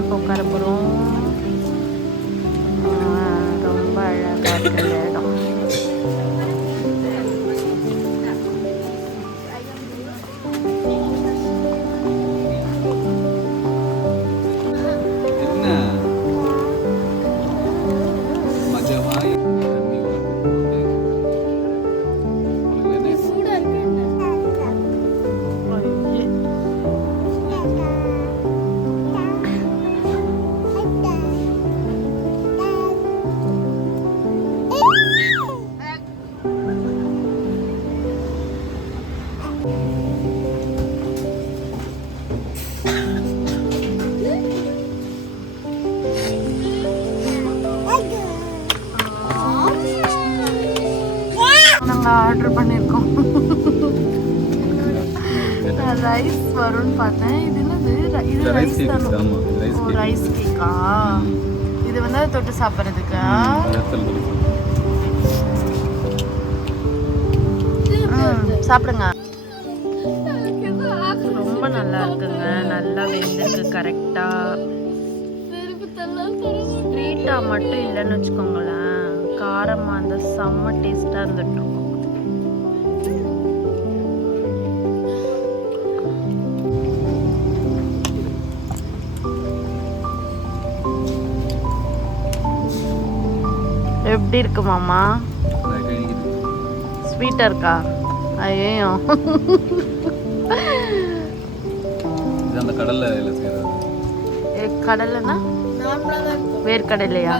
இப்போ உட்கார போகிறோம். ரொம்ப அழகாக இருக்கிற இடம். ஆர்டர் பண்ணியிருக்கோம். ரைஸ் வரும்னு பார்த்தேன். இது என்னது? இது ரைஸ் தானே? ரைஸ் கேக்கா? இது வந்து தொட்டு சாப்பிட்றதுக்கா? சாப்பிடுங்க. ரொம்ப நல்லா இருக்குங்க. நல்லா வெந்திருக்கு கரெக்டாக. ஸ்வீட்டாக மட்டும் இல்லைன்னு வச்சுக்கோங்களேன், காரமாக அந்த செம்ம டேஸ்ட்டாக இருந்துட்டு இருக்கும். எப்படி இருக்கு மாமா? ஸ்வீட்டா இருக்கா? ஐயோ, கடலைன்னா வேர்க்கடலையா?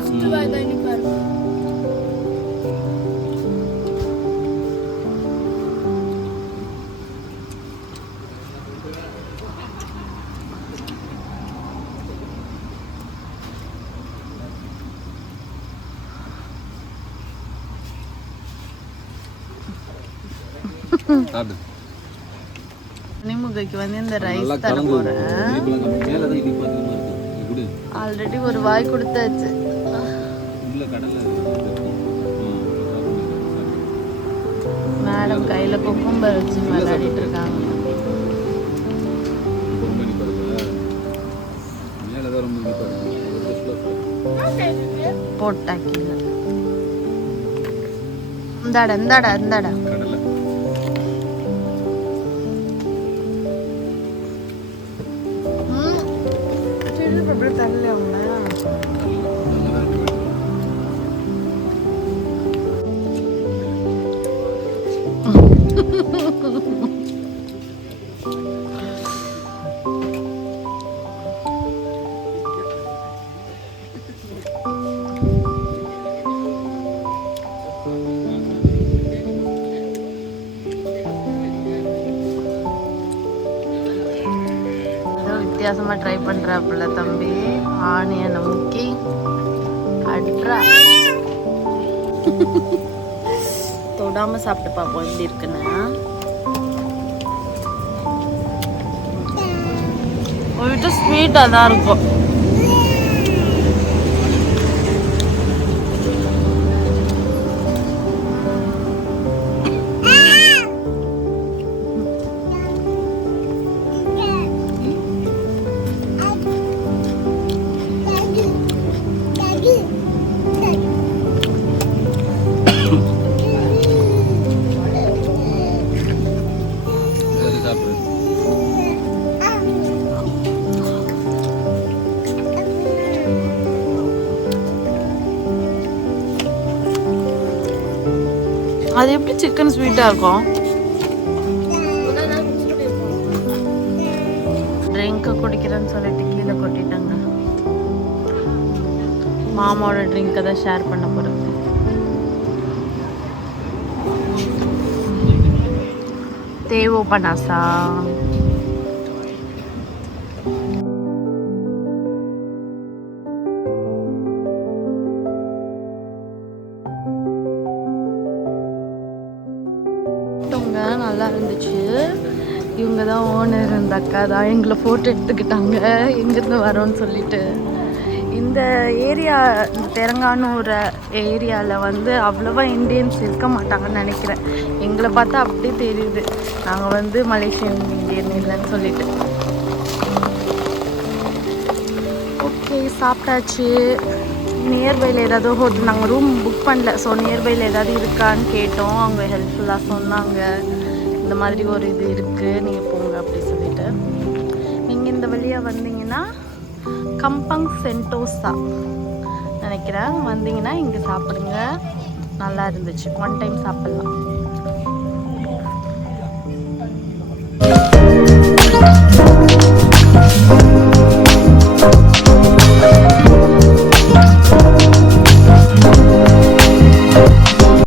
மணிமுகைக்கு வந்து இந்த ரைஸ் தர போறேன். ஆல்ரெடி ஒரு வாய் கொடுத்தாச்சு. மேடம் கையில குக்கும்பர் வச்சு விளையாடிட்டு இருக்காங்க. போட்டாக்கி இந்தாடா இந்தாடா இந்தாடா. அப்படி தரல அவங்க. வித்தியாசமா ட்ரை பண்றாப்புல தம்பி. ஆனியனை முக்கி அட்ரா தொடாம சாப்பிட்டு பார்ப்போம் எப்படி இருக்குன்னு. ஒரு ஸ்வீட்டா தான் இருக்கும். அது எப்படி சிக்கன் ஸ்வீட்டா இருக்கும்? ட்ரிங்க் குடிக்கிறேன்னு சொல்லிட்டு கீழே கொட்டிட்டாங்க. மாமாவோட ட்ரிங்கை தான் ஷேர் பண்ண போறது. தேவோ பனாசா. நல்லா இருந்துச்சு. இவங்க தான் ஓனர், இந்த அக்கா தான் எங்களை ஃபோட்டோ எடுத்துக்கிட்டாங்க எங்கேருந்து வரோன்னு சொல்லிட்டு. இந்த ஏரியா இந்த தெலங்கானூர் ஏரியாவில் வந்து அவ்வளோவா இந்தியன்ஸ் இருக்க மாட்டாங்கன்னு நினைக்கிறேன். எங்களை பார்த்தா அப்படியே தெரியுது நாங்கள் வந்து மலேசியன் இந்தியன் இல்லைன்னு சொல்லிட்டு. ஓகே, சாப்பிட்டாச்சு. நியர்பையில் ஏதாவது நாங்கள் ரூம் புக் பண்ணல. ஸோ நியர்பையில் ஏதாவது இருக்கான்னு கேட்டோம். அவங்க ஹெல்ப்ஃபுல்லாக சொன்னாங்க, இந்த மாதிரி ஒரு இது இருக்குது, நீங்கள் போங்க அப்படி சொல்லிட்டு. நீங்கள் இந்த வழியாக வந்தீங்கன்னா கம்பங் சென்டோசா நினைக்கிறேன், வந்தீங்கன்னா இங்கே சாப்பிடுங்க. நல்லா இருந்துச்சு, ஒன் டைம் சாப்பிட்லாம்.